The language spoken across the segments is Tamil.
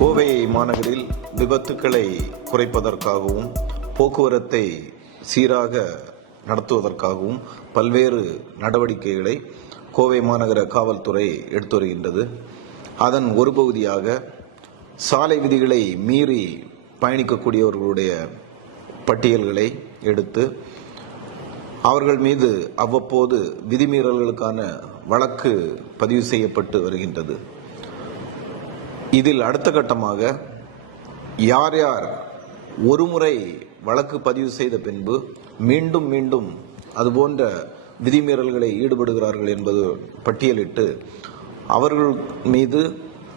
கோவை மாநகரில் விபத்துக்களை குறைப்பதற்காகவும் போக்குவரத்தை சீராக நடத்துவதற்காகவும் பல்வேறு நடவடிக்கைகளை கோவை மாநகர காவல்துறை எடுத்து வருகின்றது. அதன் ஒரு பகுதியாக சாலை விதிகளை மீறி பயணிக்கக்கூடியவர்களுடைய பட்டியல்களை எடுத்து அவர்கள் மீது அவ்வப்போது விதிமீறல்களுக்கான வழக்கு பதிவு செய்யப்பட்டு வருகின்றது. இதில் அடுத்த கட்டமாக யார் யார் ஒருமுறை வழக்கு பதிவு செய்த பின்பு மீண்டும் மீண்டும் அதுபோன்ற விதிமீறல்களை ஈடுபடுகிறார்கள் என்பது பட்டியலிட்டு அவர்கள் மீது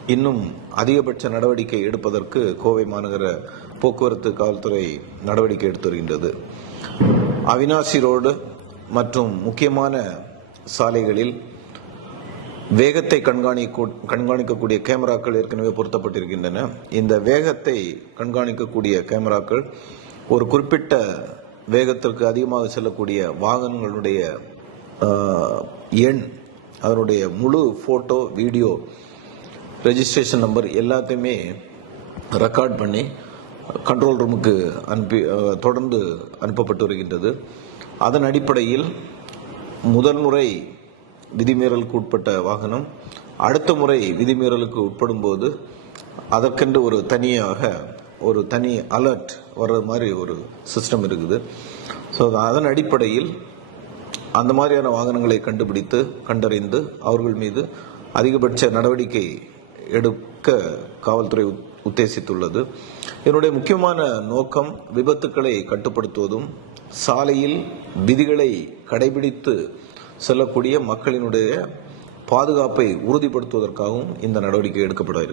இன்னும் அதிகபட்ச நடவடிக்கை எடுப்பதற்கு கோவை மாநகர போக்குவரத்து காவல்துறை நடவடிக்கை எடுத்து வருகின்றது. அவினாசி ரோடு மற்றும் முக்கியமான சாலைகளில் வேகத்தை கண்காணிக்க கண்காணிக்கக்கூடிய கேமராக்கள் ஏற்கனவே பொருத்தப்பட்டிருக்கின்றன. இந்த வேகத்தை கண்காணிக்கக்கூடிய கேமராக்கள் ஒரு குறிப்பிட்ட வேகத்திற்கு அதிகமாக செல்லக்கூடிய வாகனங்களுடைய எண் அதனுடைய முழு ஃபோட்டோ வீடியோ ரெஜிஸ்ட்ரேஷன் நம்பர் எல்லாத்தையுமே ரெக்கார்ட் பண்ணி கண்ட்ரோல் ரூமுக்கு அனுப்பி தொடர்ந்து அனுப்பப்பட்டு வருகின்றது. அதன் அடிப்படையில் முதல் முறை விதிமீறலுக்கு உட்பட்ட வாகனம். அடுத்த முறை விதிமீறலுக்கு உட்படும் போது அதற்கென்று ஒரு தனியாக ஒரு தனி அலர்ட் வர்றது மாதிரி ஒரு சிஸ்டம் இருக்குது. ஸோ அதன் அடிப்படையில் அந்த மாதிரியான வாகனங்களை கண்டுபிடித்து கண்டறிந்து அவர்கள் மீது அதிகபட்ச நடவடிக்கை எடுக்க காவல்துறை உத்தேசித்துள்ளது. இதனுடைய முக்கியமான நோக்கம் விபத்துக்களை கட்டுப்படுத்துவதும் சாலையில் விதிகளை கடைபிடித்து செல்லக்கூடிய மக்களினுடைய பாதுகாப்பை உறுதிப்படுத்துவதற்காகவும் இந்த நடவடிக்கை எடுக்கப்பட இருக்கு.